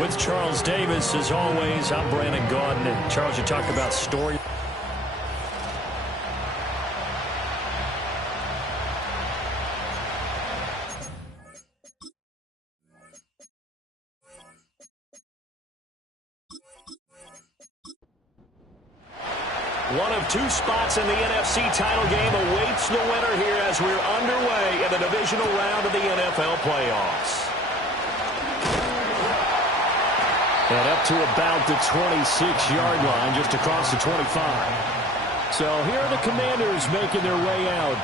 With Charles Davis, as always, I'm Brandon Gaudin. And Charles, you talk about story. One of two spots in the NFC title game awaits the winner here as we're underway in the divisional round of the NFL playoffs. And up to about the 26-yard line, just across the 25. So here are the Commanders making their way out.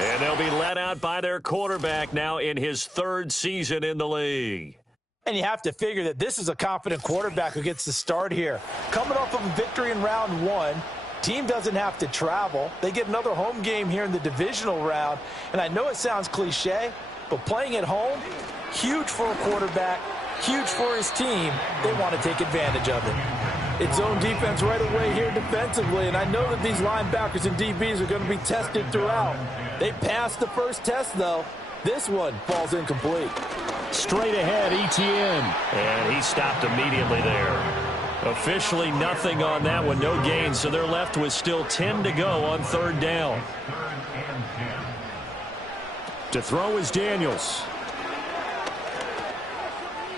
And they'll be led out by their quarterback now in his third season in the league. And you have to figure that this is a confident quarterback who gets the start here. Coming off of a victory in round one, team doesn't have to travel. They get another home game here in the divisional round. And I know it sounds cliche, but playing at home, huge for a quarterback, huge for his team. They want to take advantage of it. Its own defense right away here defensively, and I know that these linebackers and DBs are going to be tested throughout. They passed the first test, though. This one falls incomplete. Straight ahead, Etienne. And he stopped immediately there. Officially nothing on that one, no gain, so they're left with still 10 to go on third down. To throw is Daniels.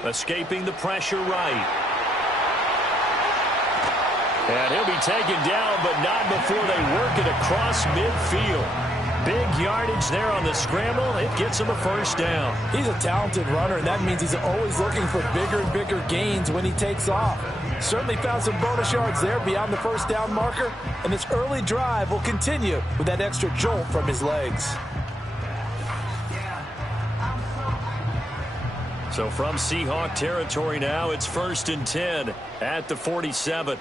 Escaping the pressure right. And he'll be taken down, but not before they work it across midfield. Big yardage there on the scramble. It gets him a first down. He's a talented runner, and that means he's always looking for bigger and bigger gains when he takes off. Certainly found some bonus yards there beyond the first down marker, and this early drive will continue with that extra jolt from his legs. So from Seahawk territory now, it's 1st and 10 at the 47.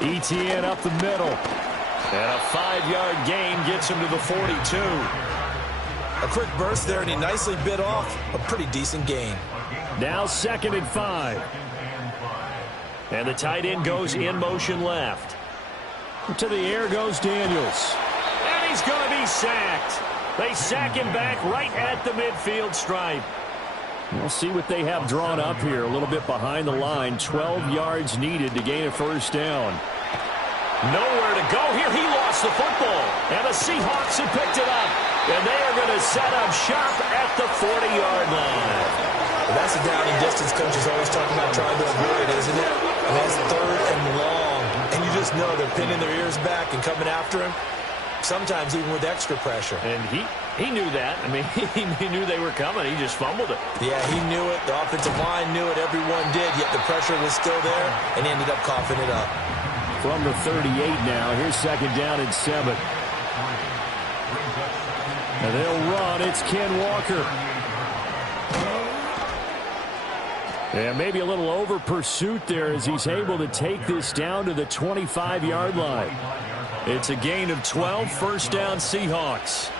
Etienne up the middle. And a 5-yard gain gets him to the 42. A quick burst there, and he nicely bit off a pretty decent gain. Now 2nd and 5. And the tight end goes in motion left. To the air goes Daniels. And he's going to be sacked. They sack him back right at the midfield stripe. We'll see what they have drawn up here. A little bit behind the line. 12 yards needed to gain a first down. Nowhere to go here. He lost the football. And the Seahawks have picked it up. And they are going to set up shop at the 40-yard line. Well, that's the down and distance coaches always talking about trying to avoid, isn't it? And that's 3rd and long. And you just know they're pinning their ears back and coming after him. Sometimes even with extra pressure. And he knew that. I mean, he knew they were coming. He just fumbled it. Yeah, he knew it. The offensive line knew it. Everyone did. Yet the pressure was still there, and he ended up coughing it up. From the 38 now. Here's 2nd down and 7. And they'll run. It's Ken Walker. And maybe a little over pursuit there as he's able to take this down to the 25-yard line. It's a gain of 12, 1st down Seahawks.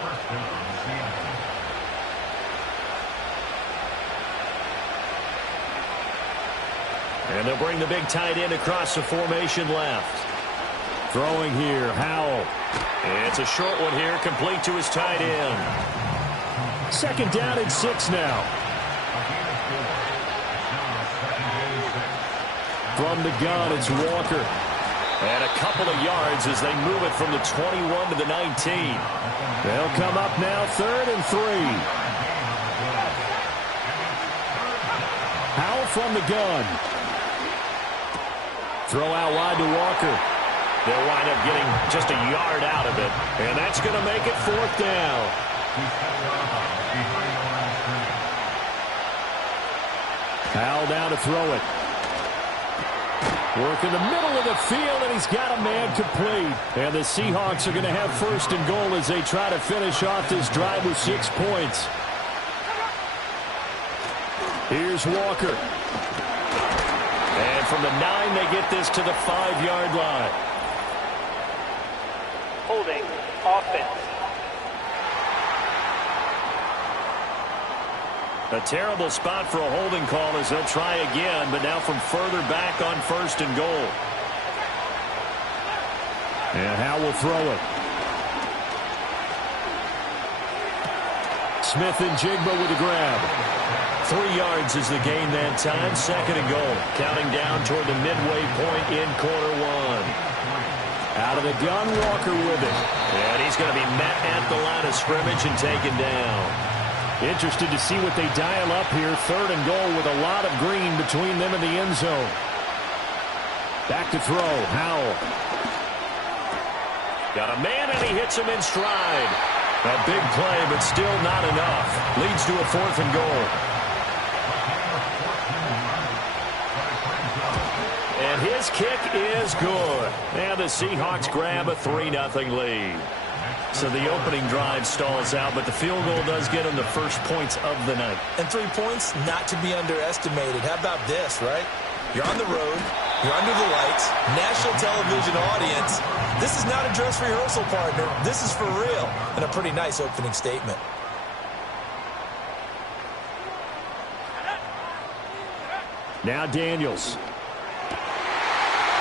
And they'll bring the big tight end across the formation left. Throwing here, Howell. It's a short one here, complete to his tight end. 2nd down and 6 now. From the gun, it's Walker. And a couple of yards as they move it from the 21 to the 19. They'll come up now 3rd and 3. Howell from the gun. Throw out wide to Walker. They'll wind up getting just a yard out of it. And that's going to make it 4th down. Howell down to throw it. Work in the middle of the field, and he's got a man complete. And the Seahawks are going to have 1st and goal as they try to finish off this drive with 6 points. Here's Walker. And from the 9, they get this to the 5-yard line. Holding offense. A terrible spot for a holding call as they'll try again, but now from further back on 1st and goal. And Howell will throw it. Smith and Jigba with a grab. 3 yards is the gain that time. 2nd and goal. Counting down toward the midway point in quarter 1. Out of the gun, Walker with it. And he's going to be met at the line of scrimmage and taken down. Interested to see what they dial up here. 3rd and goal with a lot of green between them and the end zone. Back to throw. Howell. Got a man, and he hits him in stride. A big play, but still not enough. Leads to a 4th and goal. And his kick is good. And the Seahawks grab a 3-0 lead. So the opening drive stalls out, but the field goal does get them the first points of the night. And 3 points not to be underestimated. How about this, right? You're on the road. You're under the lights. National television audience. This is not a dress rehearsal, partner. This is for real. And a pretty nice opening statement. Now Daniels.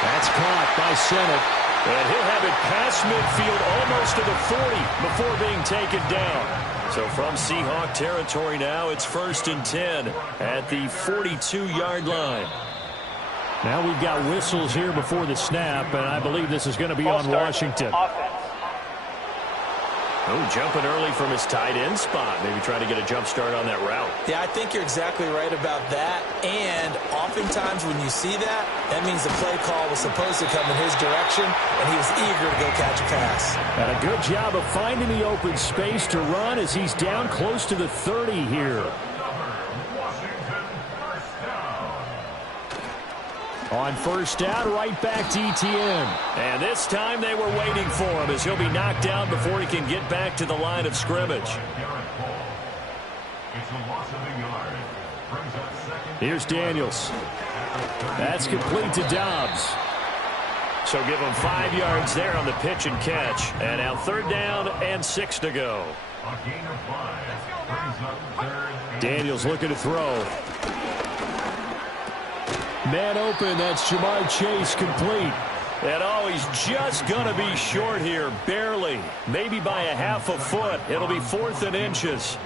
That's caught by Senate. And he'll have it past midfield almost to the 40 before being taken down. So from Seahawk territory now, it's 1st and 10 at the 42-yard line. Now we've got whistles here before the snap, and I believe this is going to be on Washington. Oh, jumping early from his tight end spot. Maybe trying to get a jump start on that route. Yeah, I think you're exactly right about that. And oftentimes when you see that, that means the play call was supposed to come in his direction, and he was eager to go catch a pass. And a good job of finding the open space to run as he's down close to the 30 here. On 1st down, right back to Etienne. And this time they were waiting for him as he'll be knocked down before he can get back to the line of scrimmage. Here's Daniels. That's complete to Dobbs. So give him 5 yards there on the pitch and catch. And now 3rd down and 6 to go. Daniels looking to throw. Man open, that's Jamar Chase, complete. And oh, he's just going to be short here, barely. Maybe by a half a foot. It'll be 4th and inches.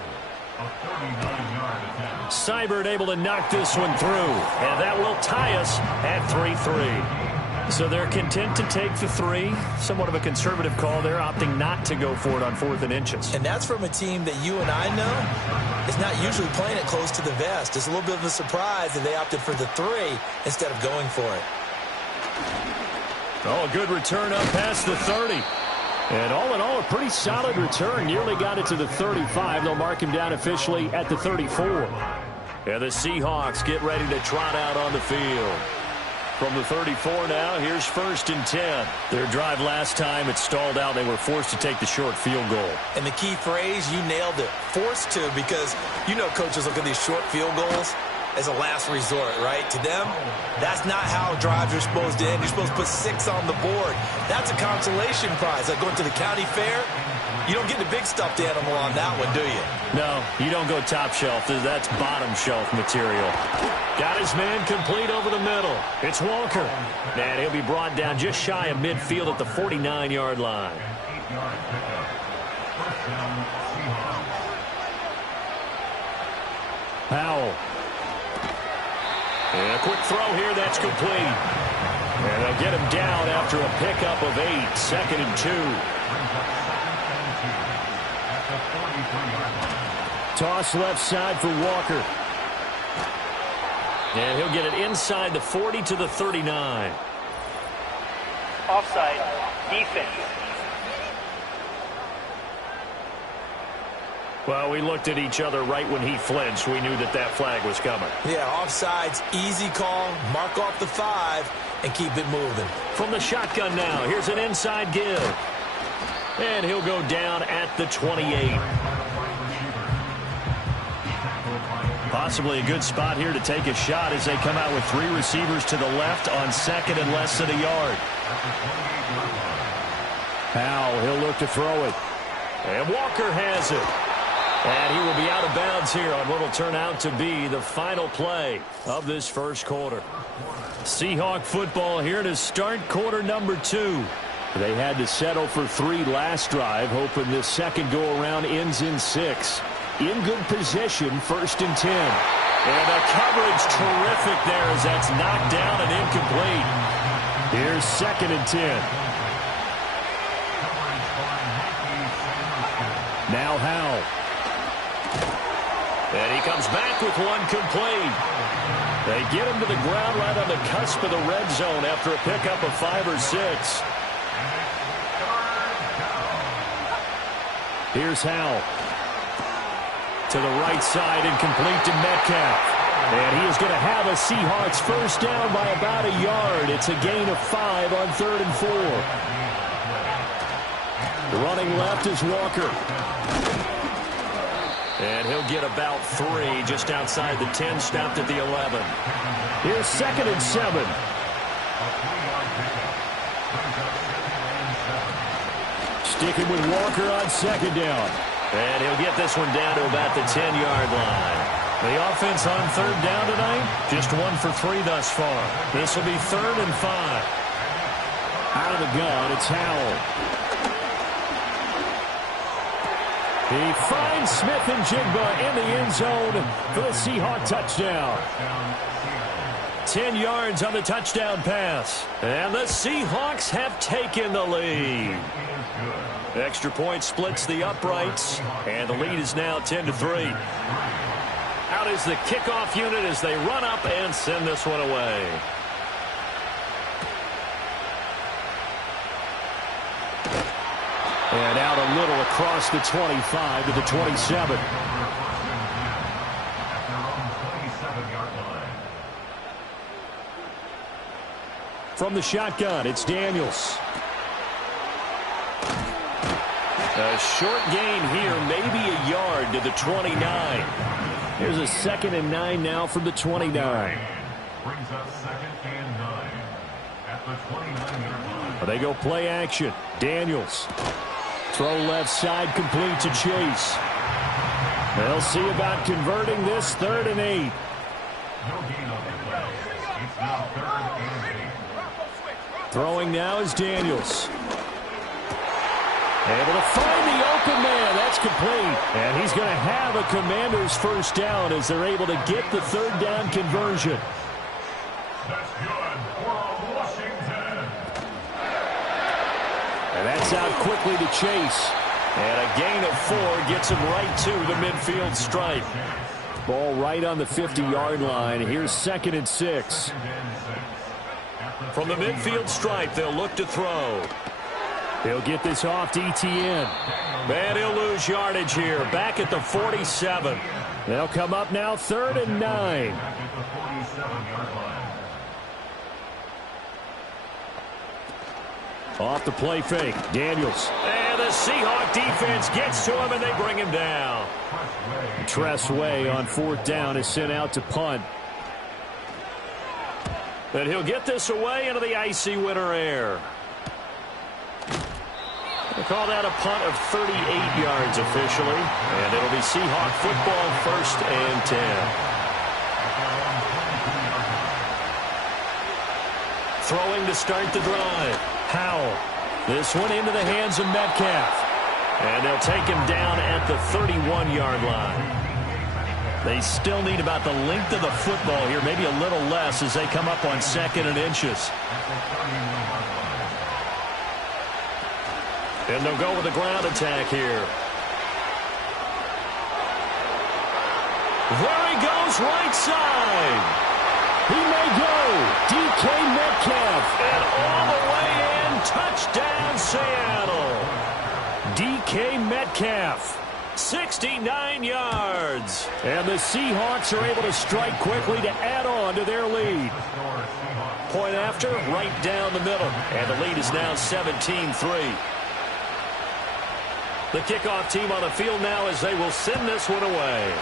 Seibert able to knock this one through. And that will tie us at 3-3. So they're content to take the 3. Somewhat of a conservative call there, opting not to go for it on 4th and inches. And that's from a team that you and I know is not usually playing it close to the vest. It's a little bit of a surprise that they opted for the 3 instead of going for it. Oh, a good return up past the 30. And all in all, a pretty solid return. Nearly got it to the 35. They'll mark him down officially at the 34. And the Seahawks get ready to trot out on the field. From the 34 now, here's 1st and 10. Their drive last time, it stalled out. They were forced to take the short field goal. And the key phrase, you nailed it, forced to, because you know coaches look at these short field goals as a last resort, right? To them, that's not how drives are supposed to end. You're supposed to put 6 on the board. That's a consolation prize. Like going to the county fair, you don't get the big stuffed animal on that one, do you? No, you don't go top shelf. That's bottom shelf material. Got his man complete over the middle. It's Walker. And he'll be brought down just shy of midfield at the 49-yard line. Howell. And a quick throw here, that's complete. And they'll get him down after a pickup of 8, 2nd and 2. Toss left side for Walker. And he'll get it inside the 40 to the 39. Offside, defense. Well, we looked at each other right when he flinched. We knew that that flag was coming. Yeah, offsides, easy call, mark off the 5, and keep it moving. From the shotgun now, here's an inside give. And he'll go down at the 28. Possibly a good spot here to take a shot as they come out with 3 receivers to the left on 2nd and less than a yard. Howell, he'll look to throw it. And Walker has it. And he will be out of bounds here on what will turn out to be the final play of this first quarter. Seahawk football here to start quarter number 2. They had to settle for 3 last drive, hoping this second go-around ends in 6. In good position, 1st and 10. And the coverage terrific there as that's knocked down and incomplete. Here's 2nd and 10. Now Howell. And he comes back with one complete. They get him to the ground right on the cusp of the red zone after a pickup of 5 or 6. Here's Howell. To the right side and complete to Metcalf. And he is going to have a Seahawks first down by about a yard. It's a gain of 5 on 3rd and 4. Running left is Walker. And he'll get about 3 just outside the 10, stopped at the 11. Here's 2nd and 7. Sticking with Walker on 2nd down. And he'll get this one down to about the 10-yard line. The offense on 3rd down tonight, just 1 for 3 thus far. This will be 3rd and 5. Out of the gun, it's Howell. He finds Smith and Jigba in the end zone for the Seahawk touchdown. 10 yards on the touchdown pass. And the Seahawks have taken the lead. Extra point splits the uprights, and the lead is now 10-3. Out is the kickoff unit as they run up and send this one away. And out a little across the 25 to the 27. From the shotgun, it's Daniels. A short gain here, maybe a yard to the 29. Here's a 2nd and 9 now from the 29. Brings up 2nd and 9 at the 29-yard line. They go play action. Daniels. Throw left side complete to Chase. They'll see about converting this 3rd and 8. No gain on the play. It's now 3rd and 8. Throwing now is Daniels. Able to find the open man. That's complete. And he's going to have a Commander's first down as they're able to get the 3rd down conversion. That's good for Washington. And that's out quickly to Chase. And a gain of 4 gets him right to the midfield stripe. Ball right on the 50-yard line. Here's 2nd and 6. From the midfield stripe, they'll look to throw. He'll get this off to ETN. And he'll lose yardage here. Back at the 47. They'll come up now 3rd and 9. Off the play fake. Daniels. And the Seahawk defense gets to him, and they bring him down. Tressway on 4th down is sent out to punt. And he'll get this away into the icy winter air. We'll call that a punt of 38 yards officially. And it'll be Seahawk football 1st and 10. Throwing to start the drive. Howell. This one into the hands of Metcalf. And they'll take him down at the 31-yard line. They still need about the length of the football here, maybe a little less as they come up on 2nd and inches. And they'll go with a ground attack here. There he goes, right side. He may go. DK Metcalf. And all the way in. Touchdown, Seattle. DK Metcalf. 69 yards. And the Seahawks are able to strike quickly to add on to their lead. Point after, right down the middle. And the lead is now 17-3. The kickoff team on the field now as they will send this one away.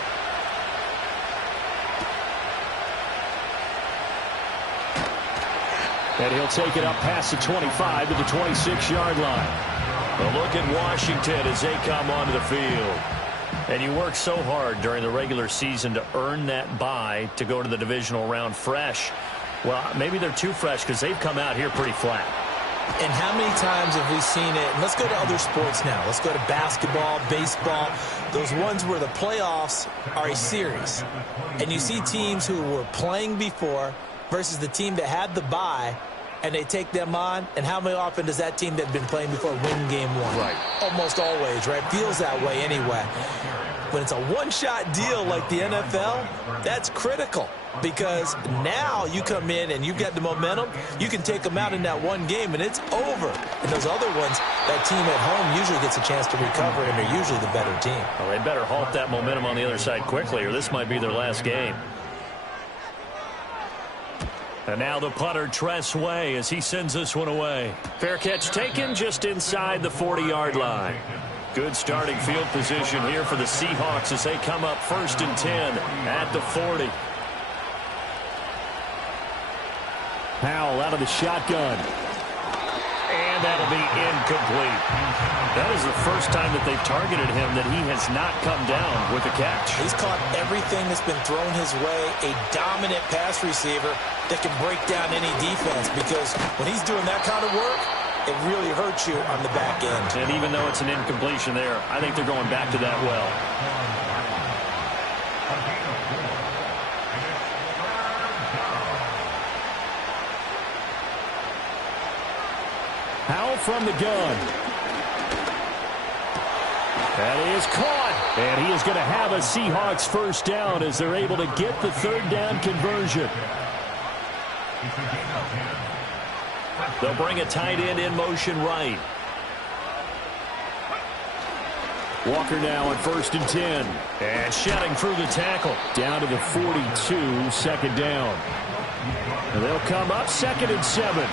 And he'll take it up past the 25 to the 26-yard line. A look at Washington as they come onto the field. And you work so hard during the regular season to earn that bye to go to the divisional round fresh. Well, maybe they're too fresh because they've come out here pretty flat. And how many times have we seen it? And let's go to other sports now. Let's go to basketball, baseball, those ones where the playoffs are a series. And you see teams who were playing before versus the team that had the bye, and they take them on. And how many often does that team that had been playing before win game one? Right. Almost always, right? Feels that way anyway. When it's a one-shot deal like the NFL, that's critical. Because now you come in and you've got the momentum, you can take them out in that one game and it's over. And those other ones, that team at home usually gets a chance to recover, and they're usually the better team. Well, they better halt that momentum on the other side quickly, or this might be their last game. And now the punter, Tress Way, as he sends this one away. Fair catch taken just inside the 40-yard line. Good starting field position here for the Seahawks as they come up 1st and 10 at the 40. Powell out of the shotgun. And that'll be incomplete. That is the first time that they've targeted him that he has not come down with a catch. He's caught everything that's been thrown his way, a dominant pass receiver that can break down any defense, because when he's doing that kind of work, it really hurts you on the back end. And even though it's an incompletion there, I think they're going back to that well. Powell from the gun. That is caught. And he is going to have a Seahawks first down as they're able to get the 3rd down conversion. They'll bring a tight end in motion right. Walker now on 1st and 10. And shedding through the tackle. Down to the 42, 2nd down. And they'll come up 2nd and 7.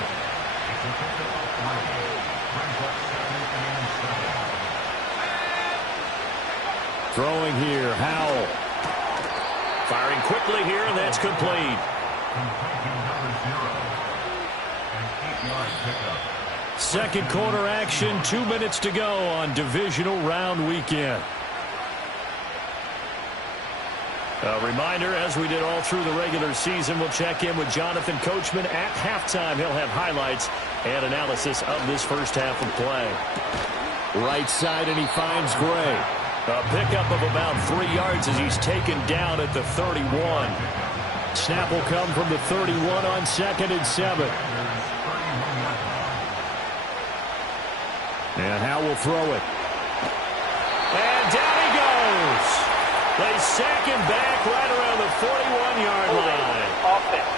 Throwing here, Howell. Firing quickly here, and that's complete. Second quarter action, 2 minutes to go on divisional round weekend. A reminder, as we did all through the regular season, we'll check in with Jonathan Coachman at halftime. He'll have highlights and analysis of this first half of play. Right side, and he finds Gray. A pickup of about 3 yards as he's taken down at the 31. Snap will come from the 31 on 2nd and 7. And Howe will throw it. And down he goes. They sack him back right around the 41-yard line. Offense.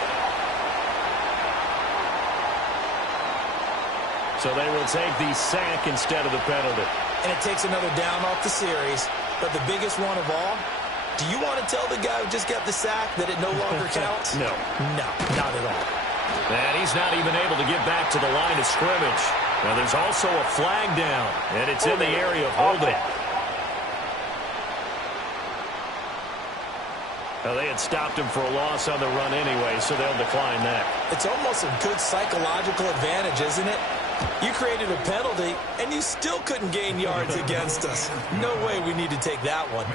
So they will take the sack instead of the penalty. And it takes another down off the series. But the biggest one of all, do you want to tell the guy who just got the sack that it no longer counts? No. No, not at all. And he's not even able to get back to the line of scrimmage. Now there's also a flag down, and it's in the area of holding. Now they had stopped him for a loss on the run anyway, so they'll decline that. It's almost a good psychological advantage, isn't it? You created a penalty, and you still couldn't gain yards against us. No way we need to take that one.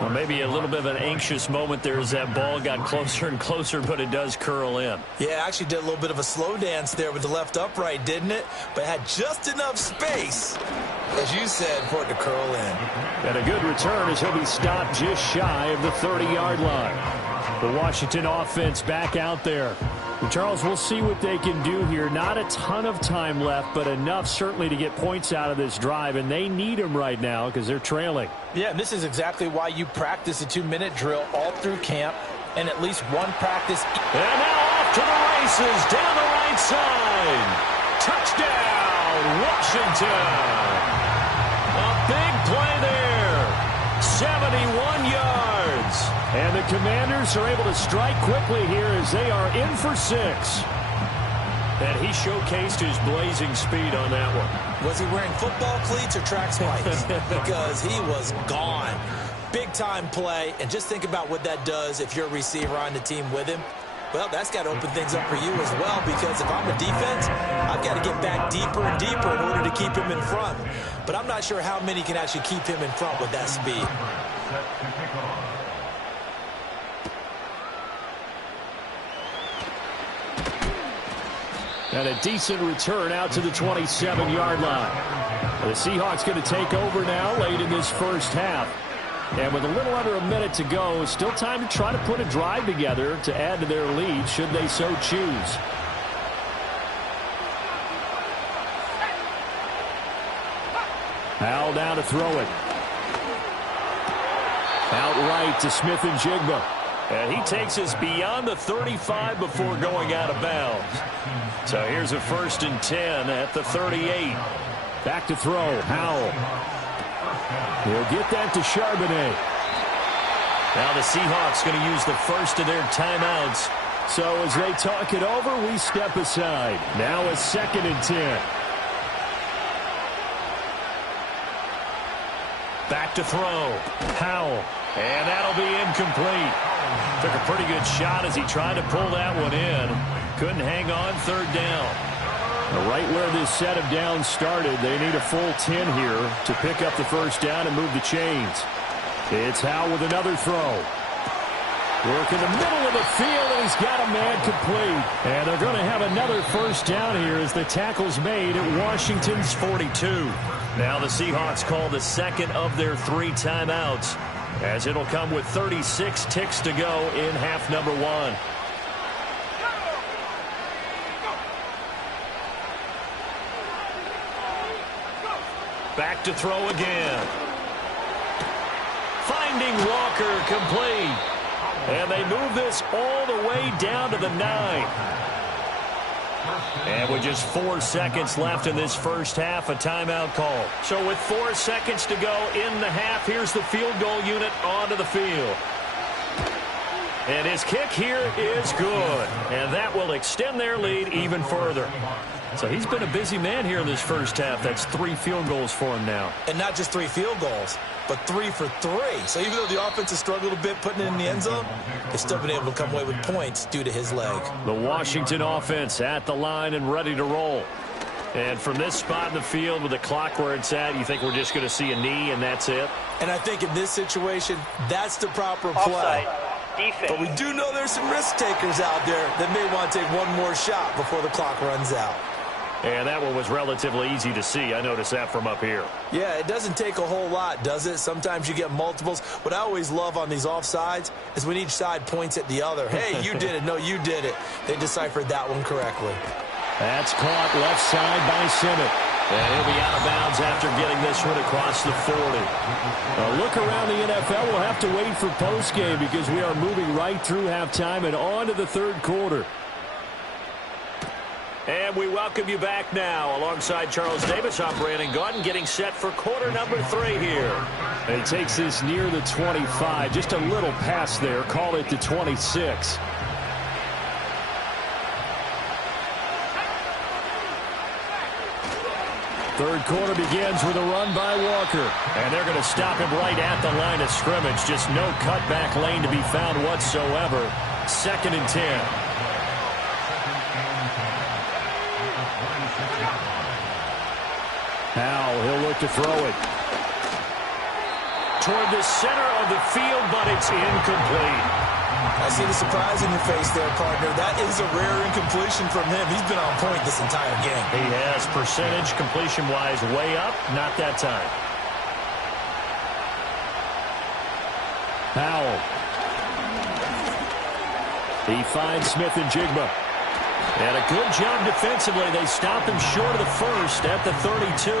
Well, maybe a little bit of an anxious moment there as that ball got closer and closer, but it does curl in. Yeah, actually did a little bit of a slow dance there with the left upright, didn't it? But had just enough space, as you said, for it to curl in. And a good return as he'll be stopped just shy of the 30-yard line. The Washington offense back out there. And Charles, we'll see what they can do here. Not a ton of time left, but enough certainly to get points out of this drive, and they need them right now because they're trailing. Yeah, and this is exactly why you practice a 2-minute drill all through camp and at least one practice. And now off to the races down the right side. Touchdown, Washington. A big play there. 71 yards. And the Commanders are able to strike quickly here as they are in for 6. And he showcased his blazing speed on that one. Was he wearing football cleats or track spikes? Because he was gone. Big-time play. And just think about what that does if you're a receiver on the team with him. Well, that's got to open things up for you as well, because if I'm a defense, I've got to get back deeper and deeper in order to keep him in front. But I'm not sure how many can actually keep him in front with that speed. And a decent return out to the 27-yard line. The Seahawks going to take over now late in this first half. And with a little under a minute to go, still time to try to put a drive together to add to their lead should they so choose. Howell down to throw it. Outright to Smith-Njigba. And he takes us beyond the 35 before going out of bounds. So here's a 1st and 10 at the 38. Back to throw. Howell. He'll get that to Charbonnet. Now the Seahawks going to use the first of their timeouts. So as they talk it over, we step aside. Now a 2nd and 10. Back to throw. Howell. And that'll be incomplete. Took a pretty good shot as he tried to pull that one in. Couldn't hang on 3rd down. Right where this set of downs started, they need a full 10 here to pick up the 1st down and move the chains. It's Howell with another throw. Work in the middle of the field, and he's got a man complete. And they're going to have another 1st down here as the tackle's made at Washington's 42. Now the Seahawks call the 2nd of their 3 timeouts, as it'll come with 36 ticks to go in half number 1. Back to throw again. Finding Walker complete. And they move this all the way down to the 9. And with just 4 seconds left in this first half, a timeout call. So with 4 seconds to go in the half, here's the field goal unit onto the field. And his kick here is good. And that will extend their lead even further. So he's been a busy man here in this first half. That's 3 field goals for him now. And not just 3 field goals, but 3 for 3. So even though the offense has struggled a bit putting it in the end zone, they've still been able to come away with points due to his leg. The Washington offense at the line and ready to roll. And from this spot in the field with the clock where it's at, you think we're just going to see a knee and that's it? And I think in this situation, that's the proper play. Offside. Defense. But we do know there's some risk takers out there that may want to take one more shot before the clock runs out. And that one was relatively easy to see. I noticed that from up here. Yeah, it doesn't take a whole lot, does it? Sometimes you get multiples. What I always love on these offsides is when each side points at the other. Hey, you did it. No, you did it. They deciphered that one correctly. That's caught left side by Simmons. And he'll be out of bounds after getting this one across the 40. A look around the NFL. We'll have to wait for postgame because we are moving right through halftime and on to the 3rd quarter. And we welcome you back now. Alongside Charles Davis, I'm Brandon Gaudin, getting set for quarter number 3 here. And he takes this near the 25. Just a little pass there. Call it the 26. Third quarter begins with a run by Walker. And they're going to stop him right at the line of scrimmage. Just no cutback lane to be found whatsoever. 2nd and 10. Now he'll look to throw it. Toward the center of the field, but it's incomplete. I see the surprise in your face there, partner. That is a rare incompletion from him. He's been on point this entire game. He has percentage completion-wise way up. Not that time. Howell. He finds Smith-Njigba. And a good job defensively. They stop him short of the 1st at the 32.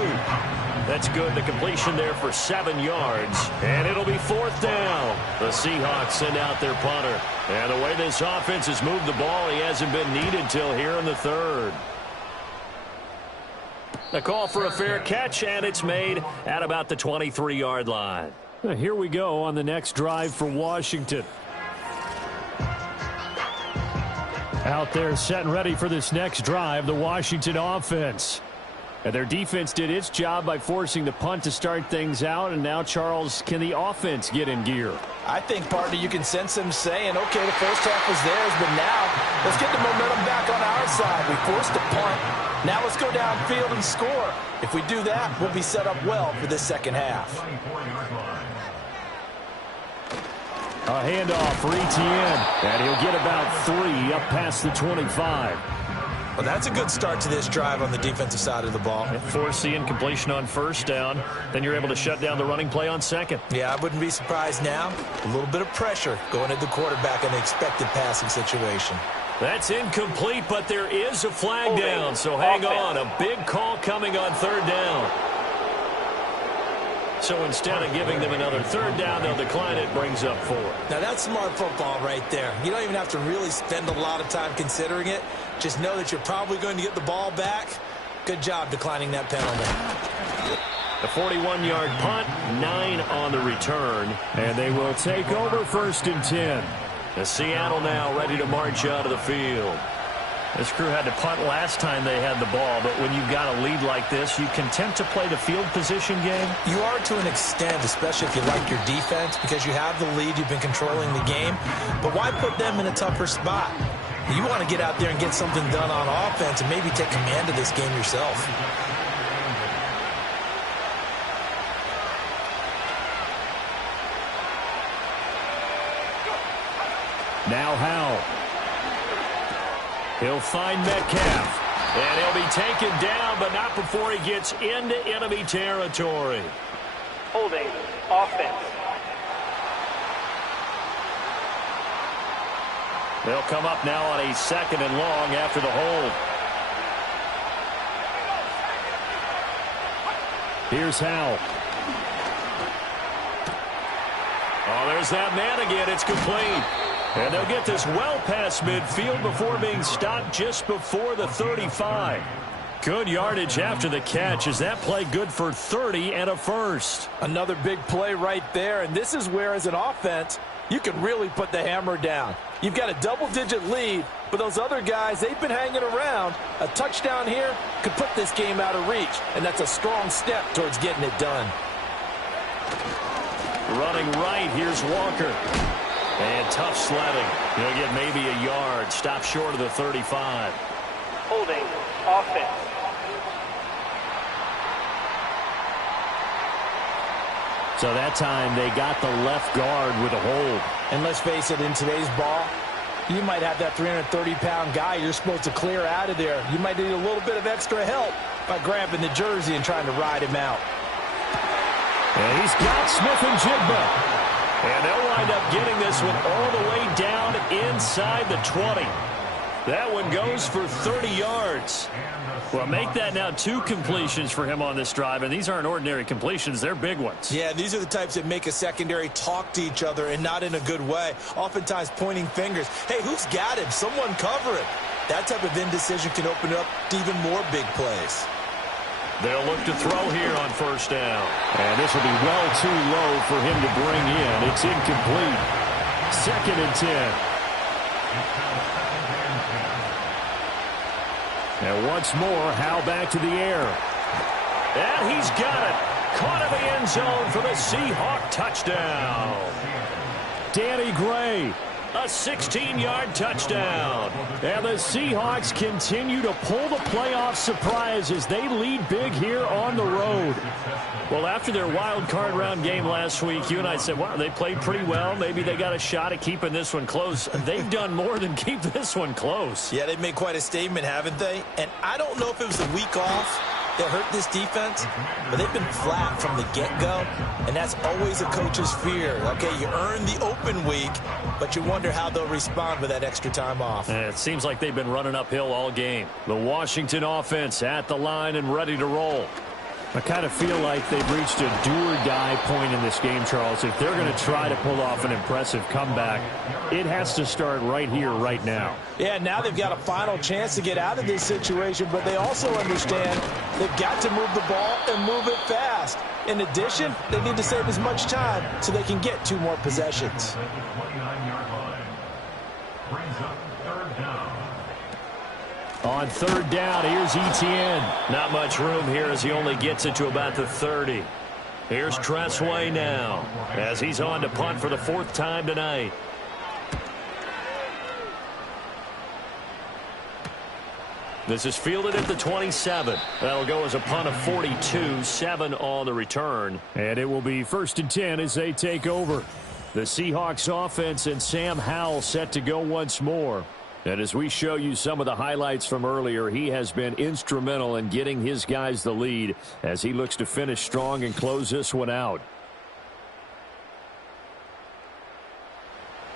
That's good. The completion there for 7 yards. And it'll be 4th down. The Seahawks send out their punter. And the way this offense has moved the ball, he hasn't been needed till here in the 3rd. A call for a fair catch, and it's made at about the 23-yard line. Here we go on the next drive for Washington. Out there set and ready for this next drive, the Washington offense. And their defense did its job by forcing the punt to start things out. And now, Charles, can the offense get in gear? I think, partner, you can sense them saying, okay, the first half was theirs, but now let's get the momentum back on our side. We forced a punt. Now let's go downfield and score. If we do that, we'll be set up well for this second half. A handoff for Etienne, and he'll get about 3 up past the 25. Well, that's a good start to this drive on the defensive side of the ball. Forcing incompletion on first down. Then you're able to shut down the running play on second. Yeah, I wouldn't be surprised now. A little bit of pressure going at the quarterback in the expected passing situation. That's incomplete, but there is a flag down, so hang on. A big call coming on third down. So instead of giving them another third down, they'll decline it, brings up 4. Now, that's smart football right there. You don't even have to really spend a lot of time considering it. Just know that you're probably going to get the ball back. Good job declining that penalty. A 41-yard punt, 9 on the return, and they will take over 1st and 10. As Seattle now ready to march out of the field. This crew had to punt last time they had the ball, but when you've got a lead like this, you content to play the field position game? You are to an extent, especially if you like your defense, because you have the lead, you've been controlling the game. But why put them in a tougher spot? You want to get out there and get something done on offense and maybe take command of this game yourself. Now Howell. He'll find Metcalf. And he'll be taken down, but not before he gets into enemy territory. Holding offense. They'll come up now on a 2nd and long after the hold. Here's Howell. Oh, there's that man again. It's complete. And they'll get this well past midfield before being stopped just before the 35. Good yardage after the catch. Is that play good for 30 and a first? Another big play right there, and this is where, as an offense, you can really put the hammer down. You've got a double-digit lead, but those other guys, they've been hanging around. A touchdown here could put this game out of reach, and that's a strong step towards getting it done. Running right, here's Walker. And tough sledding. He'll get maybe a yard. Stop short of the 35. Holding offense. So that time they got the left guard with a hold. And let's face it, in today's ball, you might have that 330-pound guy you're supposed to clear out of there. You might need a little bit of extra help by grabbing the jersey and trying to ride him out. And he's got Smith and Jigba. And they'll wind up getting this one all the way down inside the 20. That one goes for 30 yards. Well, make that now 2 completions for him on this drive, and these aren't ordinary completions. They're big ones. Yeah, these are the types that make a secondary talk to each other and not in a good way, oftentimes pointing fingers. Hey, who's got him? Someone cover it. That type of indecision can open up to even more big plays. They'll look to throw here on first down. And this will be well too low for him to bring in. It's incomplete. 2nd and 10. And once more, Howell back to the air. And he's got it. Caught in the end zone for the Seahawk touchdown. Danny Gray. A 16-yard touchdown. And the Seahawks continue to pull the playoff surprise as they lead big here on the road. Well, after their wild card round game last week, you and I said, wow, they played pretty well. Maybe they got a shot at keeping this one close. They've done more than keep this one close. Yeah, they've made quite a statement, haven't they? And I don't know if it was the week off that hurt this defense, but they've been flat from the get-go, and that's always a coach's fear. Okay, you earn the open week, but you wonder how they'll respond with that extra time off. And it seems like they've been running uphill all game. The Washington offense at the line and ready to roll. I kind of feel like they've reached a do-or-die point in this game, Charles. If they're going to try to pull off an impressive comeback, it has to start right here, right now. Yeah, now they've got a final chance to get out of this situation, but they also understand they've got to move the ball and move it fast. In addition, they need to save as much time so they can get 2 more possessions. On third down, here's Etienne. Not much room here as he only gets it to about the 30. Here's Tressway now as he's on to punt for the 4th time tonight. This is fielded at the 27. That'll go as a punt of 42, 7 on the return. And it will be 1st and 10 as they take over. The Seahawks offense and Sam Howell set to go once more. And as we show you some of the highlights from earlier, he has been instrumental in getting his guys the lead as he looks to finish strong and close this one out.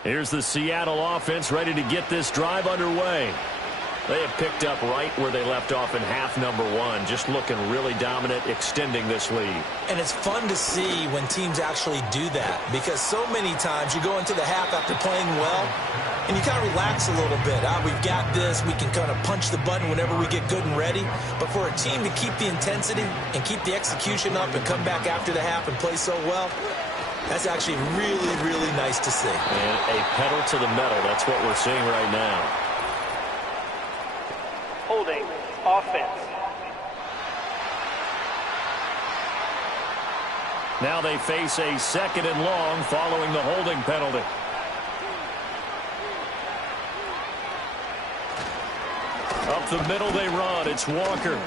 Here's the Seattle offense ready to get this drive underway. They have picked up right where they left off in half number one, just looking really dominant, extending this lead. And it's fun to see when teams actually do that, because so many times you go into the half after playing well, and you kind of relax a little bit. We've got this. We can kind of punch the button whenever we get good and ready. But for a team to keep the intensity and keep the execution up and come back after the half and play so well, that's actually really, really nice to see. And a pedal to the metal. That's what we're seeing right now. Holding offense. Now they face a 2nd and long following the holding penalty. Up the middle they run. It's Walker.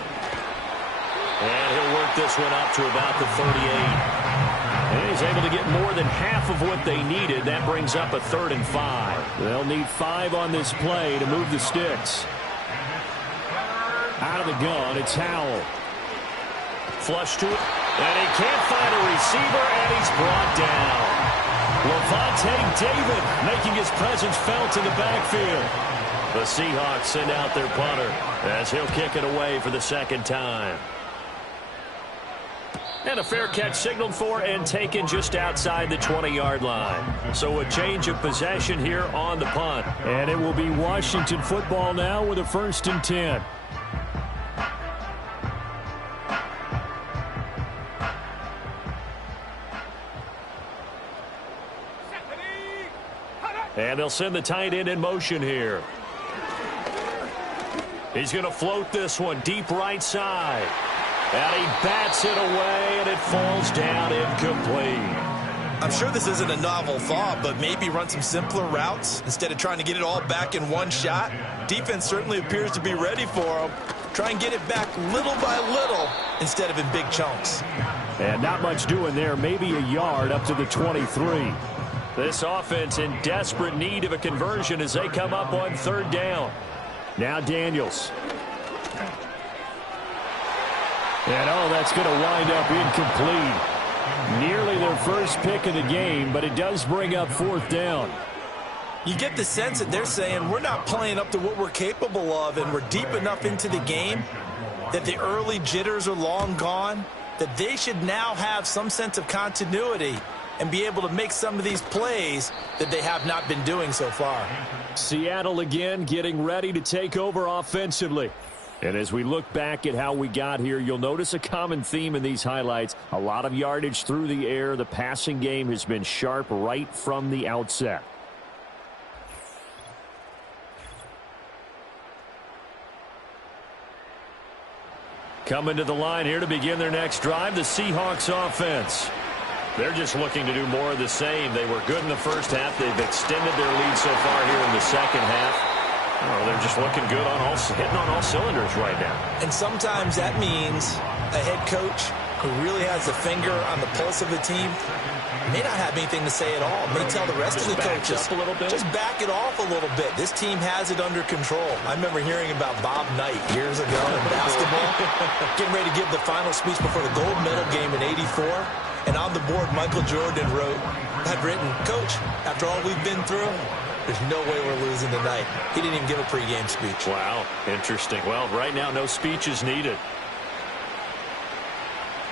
And he'll work this one up to about the 38. And he's able to get more than half of what they needed. That brings up a 3rd and 5. They'll need 5 on this play to move the sticks. Out of the gun, it's Howell. Flush to it. And he can't find a receiver, and he's brought down. Levante David making his presence felt in the backfield. The Seahawks send out their punter as he'll kick it away for the 2nd time. And a fair catch signaled for and taken just outside the 20-yard line. So a change of possession here on the punt. And it will be Washington football now with a 1st and 10. And they'll send the tight end in motion here. He's going to float this one deep right side. And he bats it away, and it falls down incomplete. I'm sure this isn't a novel thought, but maybe run some simpler routes instead of trying to get it all back in one shot. Defense certainly appears to be ready for him. Try and get it back little by little instead of in big chunks. And not much doing there, maybe a yard up to the 23. This offense in desperate need of a conversion as they come up on 3rd down. Now Daniels. And that's going to wind up incomplete. Nearly their first pick of the game, but it does bring up 4th down. You get the sense that they're saying we're not playing up to what we're capable of, and we're deep enough into the game that the early jitters are long gone, that they should now have some sense of continuity and be able to make some of these plays that they have not been doing so far. Seattle again getting ready to take over offensively. And as we look back at how we got here, you'll notice a common theme in these highlights. A lot of yardage through the air. The passing game has been sharp right from the outset. Coming to the line here to begin their next drive, the Seahawks offense. They're just looking to do more of the same. They were good in the first half. They've extended their lead so far here in the second half. Oh, they're just looking good hitting on all cylinders right now. And sometimes that means a head coach who really has a finger on the pulse of the team may not have anything to say at all. May tell the rest of the coaches, a little bit. Just back it off a little bit. This team has it under control. I remember hearing about Bob Knight years ago in basketball, getting ready to give the final speech before the gold medal game in '84. And on the board, Michael Jordan had written, "Coach, after all we've been through, there's no way we're losing tonight." He didn't even give a pregame speech. Wow, interesting. Well, right now, no speech is needed.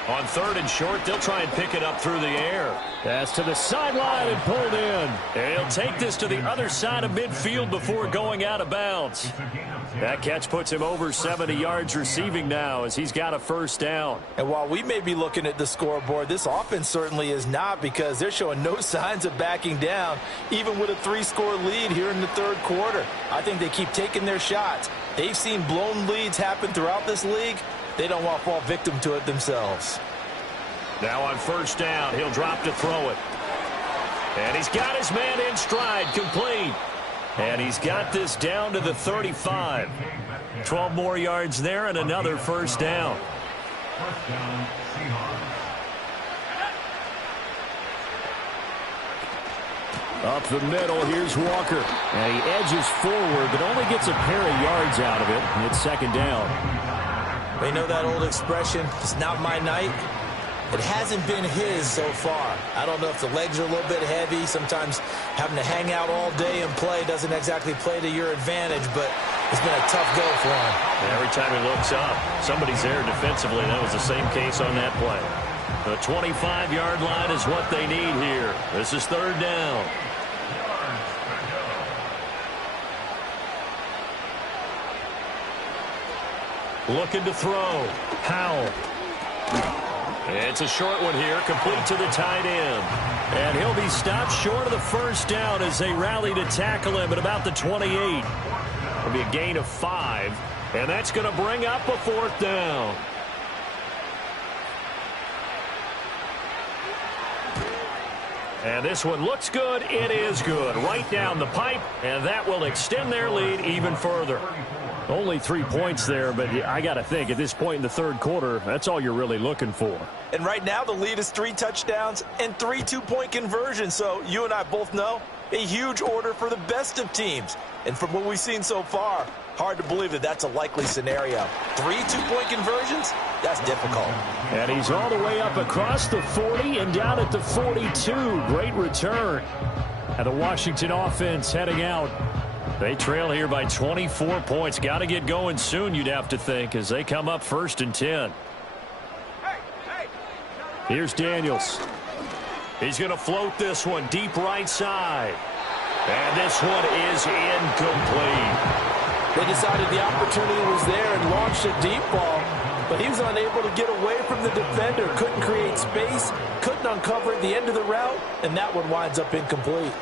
On 3rd and short, they'll try and pick it up through the air. Pass to the sideline and pulled in. And he'll take this to the other side of midfield before going out of bounds. That catch puts him over 70 yards receiving now as he's got a 1st down. And while we may be looking at the scoreboard, this offense certainly is not, because they're showing no signs of backing down, even with a 3-score lead here in the 3rd quarter. I think they keep taking their shots. They've seen blown leads happen throughout this league. They don't want to fall victim to it themselves. Now on 1st down, he'll drop to throw it. And he's got his man in stride, complete. And he's got this down to the 35. 12 more yards there and another 1st down. First down, Seahawks. Up the middle, here's Walker. And he edges forward, but only gets a pair of yards out of it. It's second down. They know that old expression, it's not my night. It hasn't been his so far. I don't know if the legs are a little bit heavy. Sometimes having to hang out all day and play doesn't exactly play to your advantage, but it's been a tough go for him. And every time he looks up, somebody's there defensively. That was the same case on that play. The 25-yard line is what they need here. This is third down. Looking to throw. Howell. It's a short one here, complete to the tight end. And he'll be stopped short of the first down as they rally to tackle him at about the 28. It'll be a gain of 5, and that's going to bring up a fourth down. And this one looks good. It is good. Right down the pipe, and that will extend their lead even further. Only 3 points there, but I got to think at this point in the third quarter, that's all you're really looking for. And right now the lead is 3 touchdowns and 3 two-point conversions. So you and I both know a huge order for the best of teams. And from what we've seen so far, hard to believe that that's a likely scenario. 3 two-point conversions? That's difficult. And he's all the way up across the 40 and down at the 42. Great return. And the Washington offense heading out. They trail here by 24 points. Got to get going soon, you'd have to think, as they come up 1st and 10. Here's Daniels. He's going to float this one deep right side. And this one is incomplete. They decided the opportunity was there and launched a deep ball, but he was unable to get away from the defender, couldn't create space, couldn't uncover at the end of the route, and that one winds up incomplete.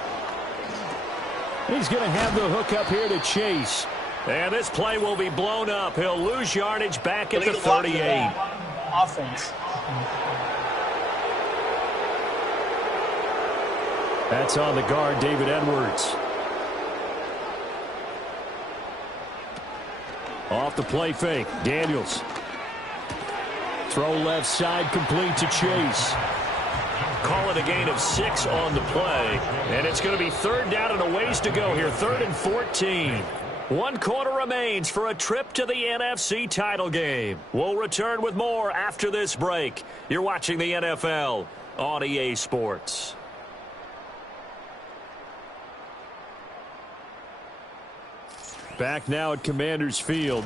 He's going to have the hook up here to Chase. And this play will be blown up. He'll lose yardage back at the 38. Offense. That's on the guard, David Edwards. Off the play fake, Daniels. Throw left side, complete to Chase. Call it a gain of 6 on the play. And it's going to be third down and a ways to go here. 3rd and 14. 1 quarter remains for a trip to the NFC title game. We'll return with more after this break. You're watching the NFL on EA Sports. Back now at Commanders Field.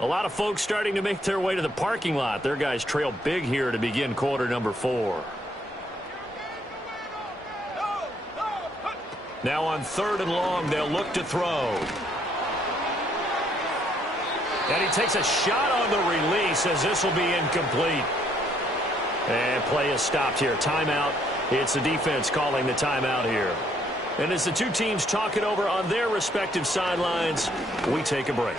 A lot of folks starting to make their way to the parking lot. Their guys trail big here to begin quarter number 4. Now on 3rd and long, they'll look to throw. And he takes a shot on the release as this will be incomplete. And play is stopped here. Timeout. It's the defense calling the timeout here. And as the two teams talk it over on their respective sidelines, we take a break.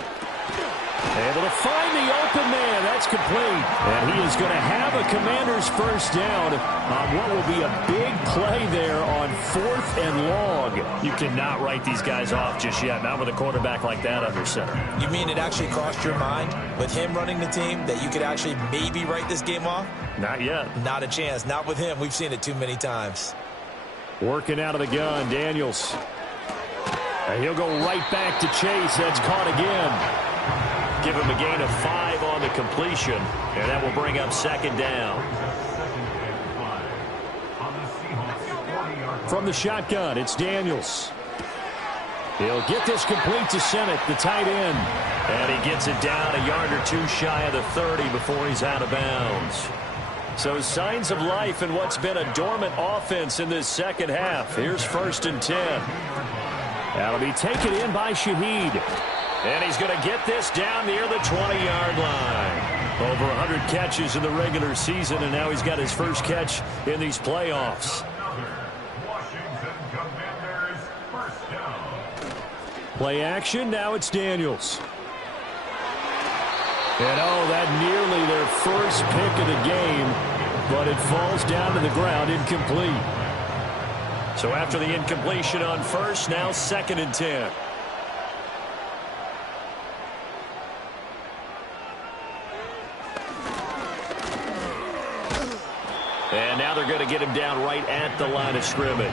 Able to find the open man. That's complete. And he is going to have a Commander's first down on what will be a big play there on 4th and long. You cannot write these guys off just yet, not with a quarterback like that under center. You mean it actually crossed your mind with him running the team that you could actually maybe write this game off? Not yet. Not a chance. Not with him. We've seen it too many times. Working out of the gun, Daniels. And he'll go right back to Chase. That's caught again. Give him a gain of 5 on the completion, and that will bring up 2nd down. From the shotgun, it's Daniels. He'll get this complete to Sennett, the tight end. And he gets it down a yard or 2 shy of the 30 before he's out of bounds. So signs of life in what's been a dormant offense in this second half. Here's 1st and 10. That'll be taken in by Shaheed. And he's going to get this down near the 20-yard line. Over 100 catches in the regular season, and now he's got his first catch in these playoffs. Play action, now it's Daniels. And oh, that nearly their first pick of the game, but it falls down to the ground incomplete. So after the incompletion on 1st, now 2nd and 10. And now they're going to get him down right at the line of scrimmage.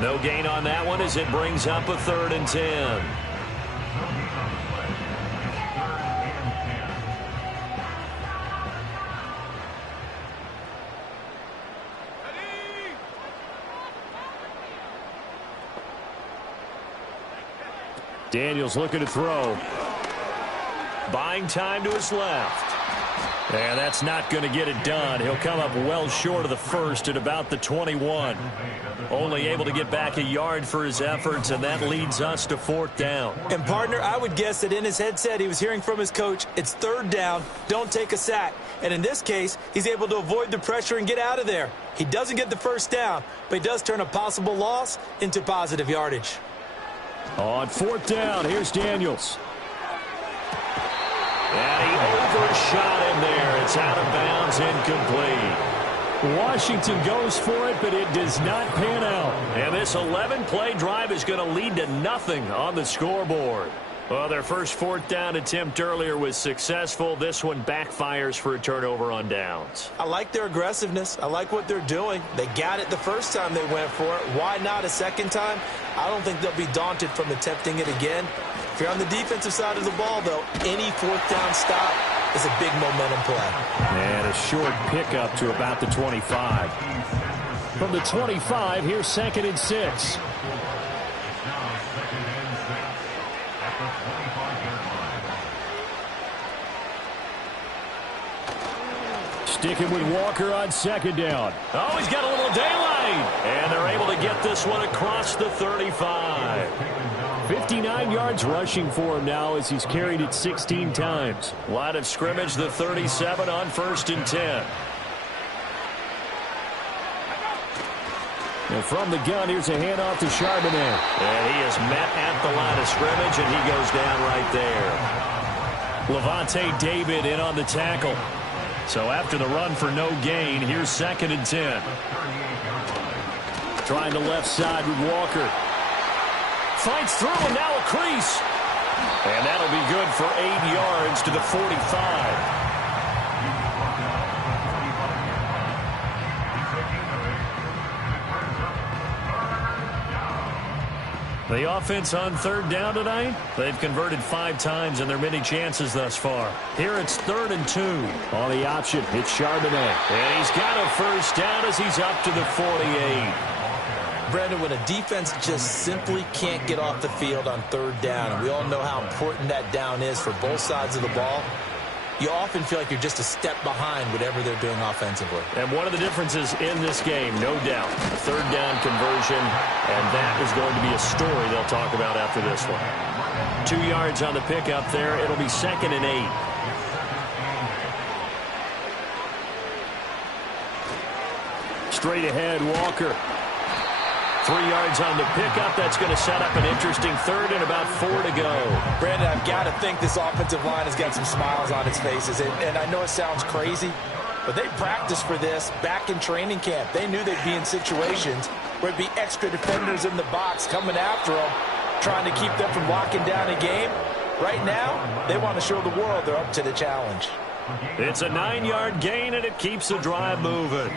No gain on that one as it brings up a 3rd and 10. Daniels looking to throw. Buying time to his left. And that's not going to get it done. He'll come up well short of the first at about the 21. Only able to get back a yard for his efforts, and that leads us to 4th down. And, partner, I would guess that in his headset he was hearing from his coach, it's 3rd down, don't take a sack. And in this case, he's able to avoid the pressure and get out of there. He doesn't get the 1st down, but he does turn a possible loss into positive yardage. On 4th down, here's Daniels. And he overshot him there. It's out of bounds, incomplete. Washington goes for it, but it does not pan out. And this 11-play drive is going to lead to nothing on the scoreboard. Well, their first 4th down attempt earlier was successful. This one backfires for a turnover on downs. I like their aggressiveness. I like what they're doing. They got it the first time they went for it. Why not a second time? I don't think they'll be daunted from attempting it again. If you're on the defensive side of the ball, though, any 4th down stop is a big momentum play. And a short pickup to about the 25. From the 25, here's 2nd and 6. Sticking with Walker on 2nd down. Oh, he's got a little daylight. And they're able to get this one across the 35. 59 yards rushing for him now as he's carried it 16 times. Line of scrimmage, the 37 on 1st and 10. And from the gun, here's a handoff to Charbonnet. And he is met at the line of scrimmage, and he goes down right there. Levante David in on the tackle. So after the run for no gain, here's 2nd and 10. Trying the left side with Walker. Fights through, and now a crease. And that'll be good for 8 yards to the 45. The offense on 3rd down tonight, they've converted 5 times in their many chances thus far. Here it's 3rd and 2. On the option, it's Charbonnet. And he's got a 1st down as he's up to the 48. Brandon, when a defense just simply can't get off the field on 3rd down, and we all know how important that down is for both sides of the ball, you often feel like you're just a step behind whatever they're doing offensively. And one of the differences in this game, no doubt, 3rd down conversion, and that is going to be a story they'll talk about after this one. 2 yards on the pickup there. It'll be 2nd and 8. Straight ahead, Walker. 3 yards on the pickup. That's going to set up an interesting 3rd and about 4 to go. Brandon, I've got to think this offensive line has got some smiles on its faces. And I know it sounds crazy, but they practiced for this back in training camp. They knew they'd be in situations where it'd be extra defenders in the box coming after them, trying to keep them from locking down a game. Right now, they want to show the world they're up to the challenge. It's a 9-yard gain, and it keeps the drive moving.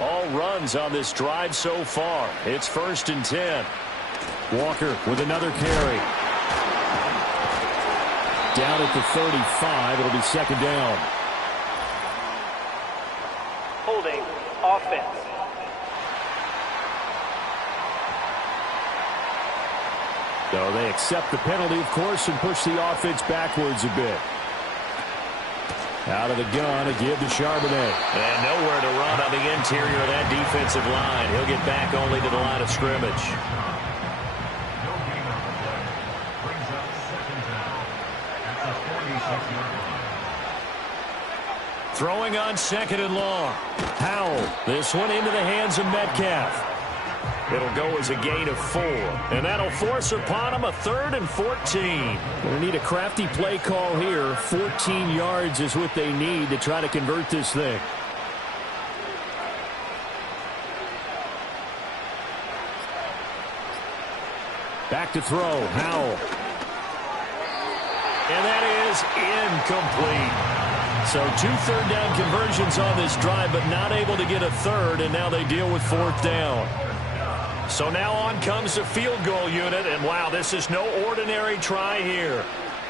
All runs on this drive so far. It's 1st and 10. Walker with another carry. Down at the 35. It'll be 2nd down. Holding offense. So they accept the penalty, of course, and push the offense backwards a bit. Out of the gun, a give to Charbonnet. And nowhere to run on the interior of that defensive line. He'll get back only to the line of scrimmage. Throwing on 2nd and long. Howell. This one into the hands of Metcalf. It'll go as a gain of 4. And that'll force upon him a 3rd and 14. They need a crafty play call here. 14 yards is what they need to try to convert this thing. Back to throw. Howell. And that is incomplete. So 2 third down conversions on this drive, but not able to get a 3rd, and now they deal with 4th down. So now on comes the field goal unit, and wow, this is no ordinary try here.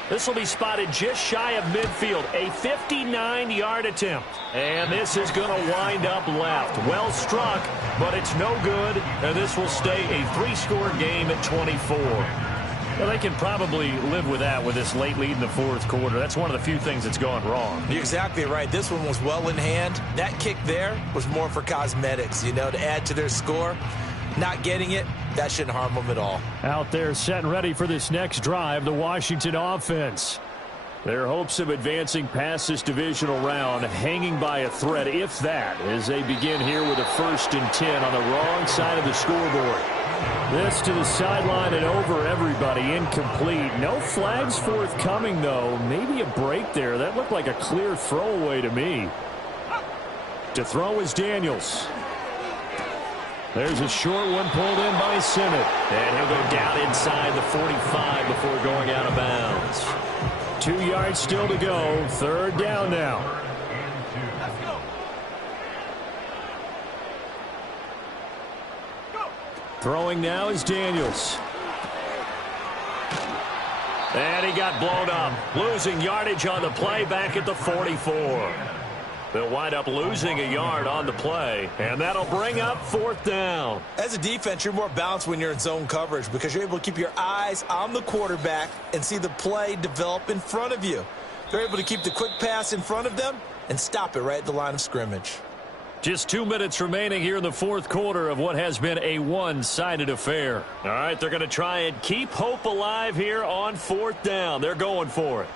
This will be spotted just shy of midfield, a 59-yard attempt. And this is going to wind up left. Well struck, but it's no good, and this will stay a 3-score game at 24. Well, they can probably live with that with this late lead in the fourth quarter. That's one of the few things that's gone wrong. You're exactly right. This one was well in hand. That kick there was more for cosmetics, to add to their score. Not getting it, that shouldn't harm them at all. Out there set and ready for this next drive, the Washington offense. Their hopes of advancing past this divisional round hanging by a thread, if that, as they begin here with a 1st and 10 on the wrong side of the scoreboard. This to the sideline and over everybody, incomplete. No flags forthcoming, though. Maybe a break there. That looked like a clear throwaway to me. To throw is Daniels. There's a short one pulled in by Simmons. And he'll go down inside the 45 before going out of bounds. 2 yards still to go. 3rd down now. Throwing now is Daniels. And he got blown up. Losing yardage on the play back at the 44. They'll wind up losing a yard on the play, and that'll bring up 4th down. As a defense, you're more balanced when you're in zone coverage because you're able to keep your eyes on the quarterback and see the play develop in front of you. They're able to keep the quick pass in front of them and stop it right at the line of scrimmage. Just 2 minutes remaining here in the fourth quarter of what has been a one-sided affair. All right, they're going to try and keep hope alive here on 4th down. They're going for it.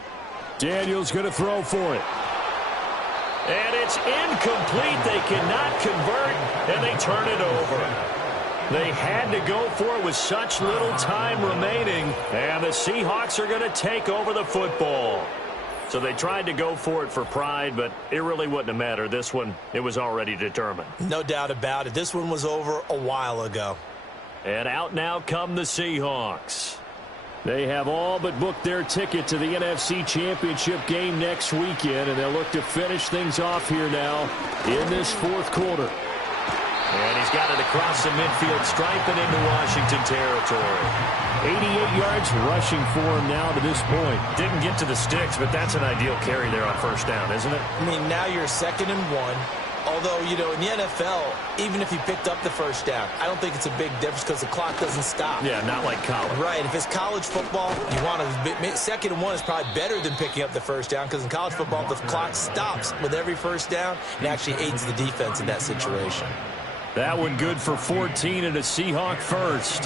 Daniels going to throw for it. And it's incomplete. They cannot convert, and they turn it over. They had to go for it with such little time remaining, and the Seahawks are going to take over the football. So they tried to go for it for pride, but it really wouldn't have mattered. This one, it was already determined. No doubt about it. This one was over a while ago. And out now come the Seahawks. They have all but booked their ticket to the NFC Championship game next weekend, and they'll look to finish things off here now in this fourth quarter. And he's got it across the midfield stripe and into Washington territory. 88 yards rushing for him now to this point. Didn't get to the sticks, but that's an ideal carry there on 1st down, isn't it? I mean, now you're 2nd and 1. Although, in the NFL, even if you picked up the 1st down, I don't think it's a big difference because the clock doesn't stop. Yeah, not like college. Right. If it's college football, you want to 2nd and 1 is probably better than picking up the 1st down because in college football, the clock stops with every 1st down and actually aids the defense in that situation. That one good for 14 and a Seahawk 1st.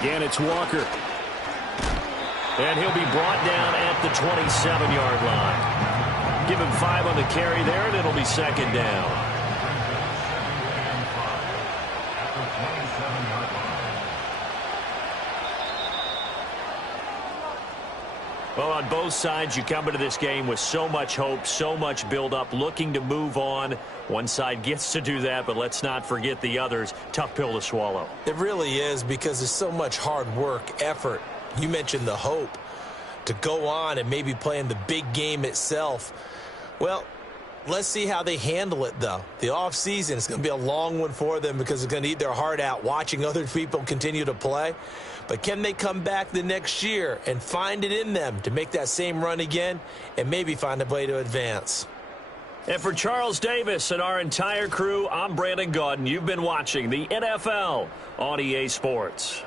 Again, it's Walker. And he'll be brought down at the 27-yard line. Give him 5 on the carry there, and it'll be 2nd down. Well, on both sides, you come into this game with so much hope, so much build-up, looking to move on. One side gets to do that, but let's not forget the others. Tough pill to swallow. It really is because there's so much hard work, effort. You mentioned the hope to go on and maybe play in the big game itself. Well, let's see how they handle it, though. The offseason is going to be a long one for them because they're going to eat their heart out watching other people continue to play. But can they come back the next year and find it in them to make that same run again and maybe find a way to advance? And for Charles Davis and our entire crew, I'm Brandon Gaudin. You've been watching the NFL on EA Sports.